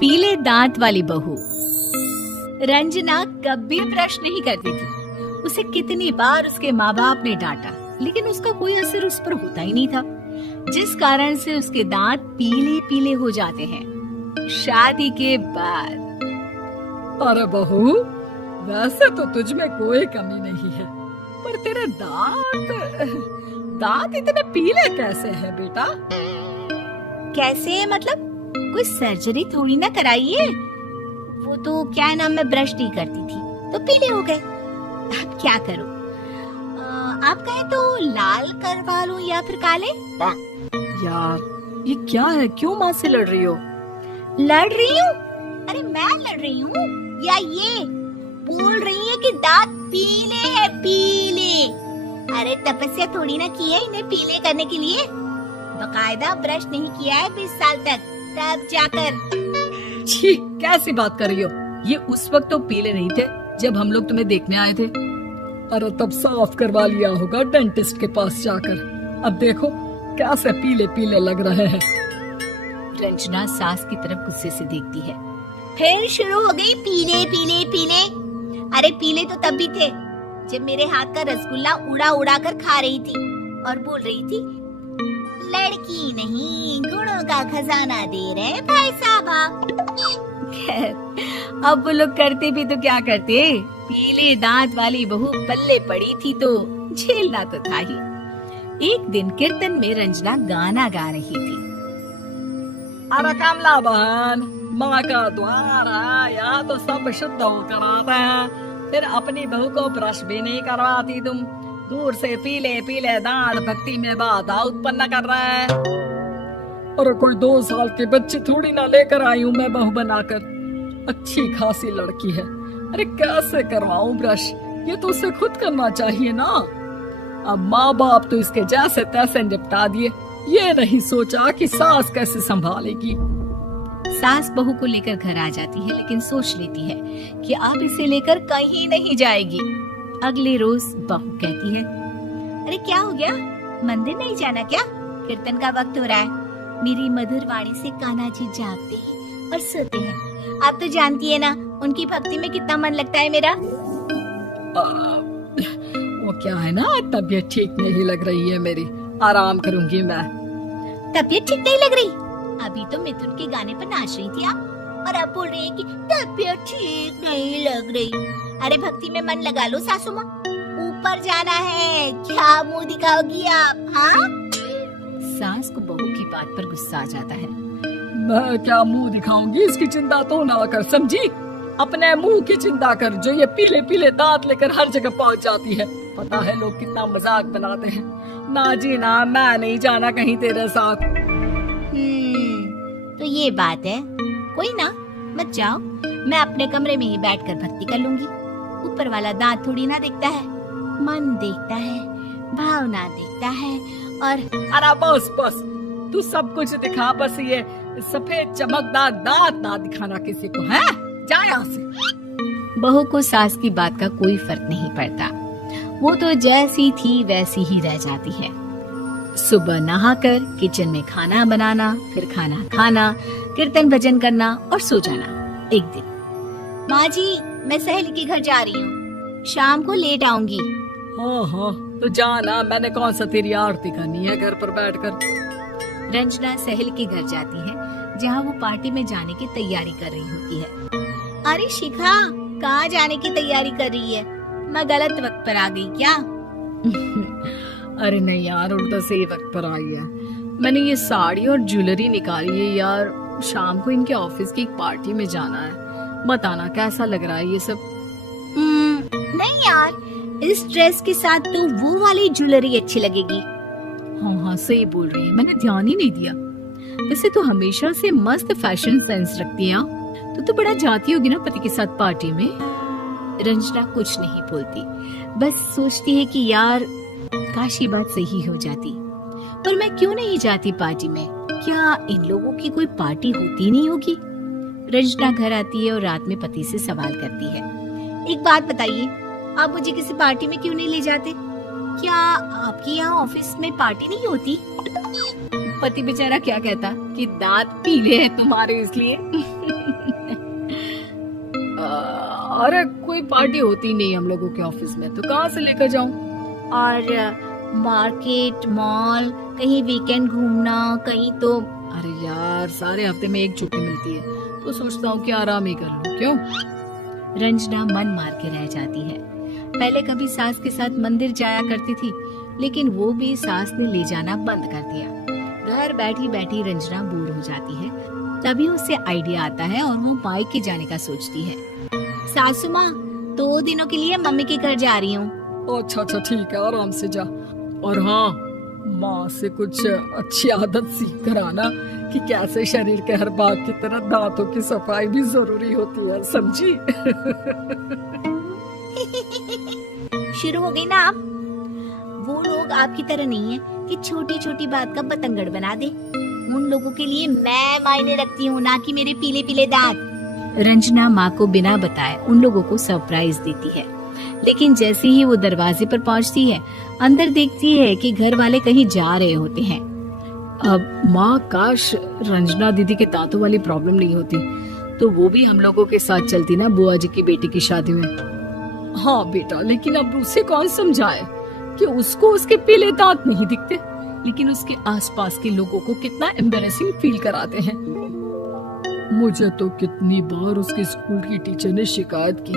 पीले दांत वाली बहू। रंजना कभी ब्रश नहीं करती थी। उसे कितनी बार उसके माँ बाप ने डांटा, लेकिन उसका कोई असर उस पर होता ही नहीं था, जिस कारण से उसके दांत पीले पीले हो जाते हैं। शादी के बाद। अरे बहू, वैसे तो तुझ में कोई कमी नहीं है, पर तेरे दांत इतने पीले कैसे हैं बेटा? कैसे मतलब? कोई सर्जरी थोड़ी ना कराइए। वो तो क्या नाम, मैं ब्रश नहीं करती थी तो पीले हो गए। अब क्या करूं? आप कहें तो लाल करवा लूं या फिर काले? यार ये क्या है, क्यों माँ से लड़ रही हो? लड़ रही हूँ? अरे मैं लड़ रही हूँ या ये बोल रही है कि दांत पीले हैं, पीले। अरे तपस्या थोड़ी ना की है इन्हें पीले करने के लिए। बकायदा ब्रश नहीं किया है 20 साल तक, तब जाकर। छी, कैसी बात कर रही हो? ये उस वक्त तो पीले नहीं थे जब हम लोग तुम्हें देखने आए थे। अरे तब साफ करवा लिया होगा डेंटिस्ट के पास जाकर। अब देखो कैसे पीले पीले लग रहे हैं। रंजना सास की तरफ गुस्से से देखती है। फिर शुरू हो गई पीले पीले पीले। अरे पीले तो तब भी थे जब मेरे हाथ का रसगुल्ला उड़ा उड़ा कर खा रही थी और बोल रही थी, लड़की नहीं गुणों का खजाना दे रहे भाई साहब आप। खैर अब वो लोग करते भी तो क्या करते, पीले दांत वाली बहू पल्ले पड़ी थी तो झेलना तो था ही। एक दिन कीर्तन में रंजना गाना गा रही थी। अरे कमला बहन, माँ का द्वार है, यहाँ तो सब शुद्ध होकर आते हैं, फिर अपनी बहू को ब्रश भी नहीं करवाती तुम। दूर से पीले पीले दांत भक्ति में बाधा उत्पन्न कर रहा है। अरे कोई 2 साल के बच्चे थोड़ी ना लेकर आई हूँ मैं बहू बनाकर। अच्छी खासी लड़की है, अरे कैसे करवाऊं ब्रश? ये तो उसे खुद करना चाहिए ना। अब माँ बाप तो इसके जैसे तैसे निपटा दिए, ये नहीं सोचा कि सास कैसे संभालेगी। सास बहू को लेकर घर आ जाती है, लेकिन सोच लेती है कि अब इसे लेकर कहीं नहीं जाएगी। अगले रोज बहू कहती है, अरे क्या हो गया, मंदिर नहीं जाना क्या? कीर्तन का वक्त हो रहा है। मेरी मधुर वाणी से कान्हा जी जागते हैं और सोते हैं। आप तो जानती है ना उनकी भक्ति में कितना मन लगता है मेरा। वो क्या है ना, तबीयत ठीक नहीं लग रही है मेरी, आराम करूंगी मैं। तबीयत ठीक नहीं लग रही? अभी तो मिथुन के गाने पर नाच रही थी आप, और अब बोल रही है कि तबीयत ठीक नहीं लग रही। अरे भक्ति में मन लगा लो सासू माँ, ऊपर जाना है, क्या मुंह दिखाओगी आप? हाँ? सास को बहू की बात पर गुस्सा आ जाता है। मैं क्या मुंह दिखाऊंगी, इसकी चिंता तो ना कर, समझी? अपने मुंह की चिंता कर, जो ये पीले पीले दांत लेकर हर जगह पहुंच जाती है। पता है लोग कितना मजाक बनाते हैं। ना जी ना, मैं नहीं जाना कहीं तेरे साथ। तो ये बात है, कोई ना, मत जाओ, मैं अपने कमरे में ही बैठकर भक्ति कर लूंगी। ऊपर वाला दांत थोड़ी ना देखता है, मन देखता है, भावना देखता है। और अरे बस बस, तू सब कुछ दिखा, बस ये सफेद चमकदार दांत ना दिखाना किसी को, है? जा यहाँ से। बहू को सास की बात का कोई फर्क नहीं पड़ता, वो तो जैसी थी वैसी ही रह जाती है। सुबह नहाकर किचन में खाना बनाना, फिर खाना खाना, कीर्तन भजन करना और सो जाना। एक दिन, माँ जी मैं सहेली के घर जा रही हूँ, शाम को लेट आऊंगी। हाँ हाँ तो जाना, मैंने कौन सा तेरी आरती करनी है घर पर बैठकर। रंजना सहेली के घर जाती है, जहाँ वो पार्टी में जाने की तैयारी कर रही होती है। अरे शिखा, कहाँ जाने की तैयारी कर रही है? मैं गलत वक्त पर आ गई क्या? अरे नहीं यार, उल्टा सही वक्त पर आई है। मैंने ये साड़ी और ज्वेलरी निकाली है यार, शाम को इनके ऑफिस की एक पार्टी में जाना है। बताना कैसा लग रहा है ये सब? नहीं यार, इस ड्रेस के साथ तो वो वाली ज्वेलरी अच्छी लगेगी। हाँ हाँ सही बोल रही है, मैंने ध्यान ही नहीं दिया। वैसे तो हमेशा से मस्त फैशन सेंस रखती है। तो बड़ा जाती होगी ना पति के साथ पार्टी में। रंजना कुछ नहीं बोलती, बस सोचती है कि यार काश ये बात सही हो जाती, पर मैं क्यों नहीं जाती पार्टी में? क्या इन लोगों की कोई पार्टी होती नहीं होगी? रंजना घर आती है और रात में पति से सवाल करती है, एक बात बताइए, आप मुझे किसी पार्टी में क्यों नहीं ले जाते? क्या आपके यहाँ ऑफिस में पार्टी नहीं होती? पति बेचारा क्या कहता कि दांत पीले हैं तुम्हारे इसलिए। अरे कोई पार्टी होती नहीं हम लोगों के ऑफिस में, तो कहाँ से लेकर जाऊं? और मार्केट, मॉल, कहीं वीकेंड घूमना, कहीं तो। अरे यार, सारे हफ्ते में एक छुट्टी मिलती है, तो सोचता हूँ कि आराम ही कर लूं। क्यों? रंजना मन मार के रह जाती है। पहले कभी सास के साथ मंदिर जाया करती थी, लेकिन वो भी सास ने ले जाना बंद कर दिया। घर बैठी बैठी रंजना बोर हो जाती है। तभी उसे आइडिया आता है और वो मायके जाने का सोचती है। सासू माँ, 2 दिनों के लिए मम्मी के घर जा रही हूँ। अच्छा ठीक है, आराम से जा। और हाँ, माँ से कुछ अच्छी आदत सीख कर आना कि कैसे शरीर के हर भाग की तरह दांतों की सफाई भी जरूरी होती है, समझी? शुरू हो गई ना आप? वो लोग आपकी तरह नहीं है कि छोटी छोटी बात का बतंगड़ बना दे। उन लोगों के लिए मैं मायने रखती हूँ, ना कि मेरे पीले पीले दांत। रंजना माँ को बिना बताए उन लोगों को सरप्राइज देती है, लेकिन जैसे ही वो दरवाजे पर पहुँचती है, अंदर देखती है कि घर वाले कहीं जा रहे होते हैं। अब माँ, काश रंजना दीदी के दांतों वाली प्रॉब्लम नहीं होती, तो वो भी हम लोगों के साथ चलती ना बुआ जी की बेटी की शादी में। हाँ बेटा, लेकिन अब उसे कौन समझाए कि उसको उसके पीले दांत नहीं दिखते, लेकिन उसके आसपास के लोगों को कितना एम्बैरेसिंग फील कराते हैं। मुझे तो कितनी बार उसके स्कूल की टीचर ने शिकायत की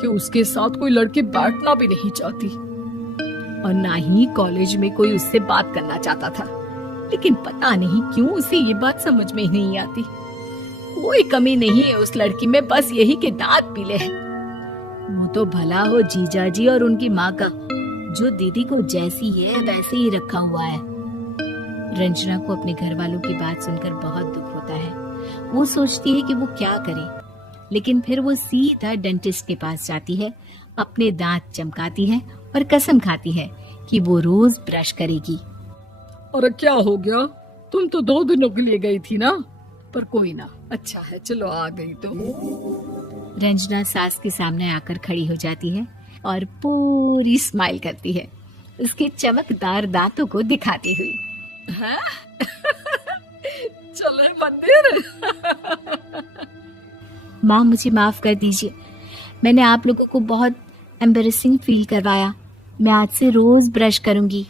कि उसके साथ कोई लड़की बैठना भी नहीं चाहती, और ना ही कॉलेज में कोई उससे बात करना चाहता था। लेकिन पता नहीं क्यों उसे ये बात समझ में ही नहीं आती। कोई कमी नहीं है उस लड़की में, बस यही कि दांत पीले हैं। वो तो भला हो जीजा जी और उनकी माँ का, जो दीदी को जैसी है वैसे ही रखा हुआ है। रंजना को अपने घर वालों की बात सुनकर बहुत दुख होता है। वो सोचती है कि वो क्या करे, लेकिन फिर वो सीधा डेंटिस्ट के पास जाती है, अपने दांत चमकाती है और कसम खाती है कि वो रोज ब्रश करेगी। अरे क्या हो गया? तुम तो 2 दिनों के लिए गई थी ना? पर कोई ना, अच्छा है, चलो आ गई तो। रंजना सास के सामने आकर खड़ी हो जाती है और पूरी स्माइल करती है, उसके चमकदार दांतों को दिखाती हुई। हैं? चले मंदिर? माँ, मुझे माफ कर दीजिए, मैंने आप लोगों को बहुत एम्बैरेसिंग फील करवाया। मैं आज से रोज ब्रश करूंगी।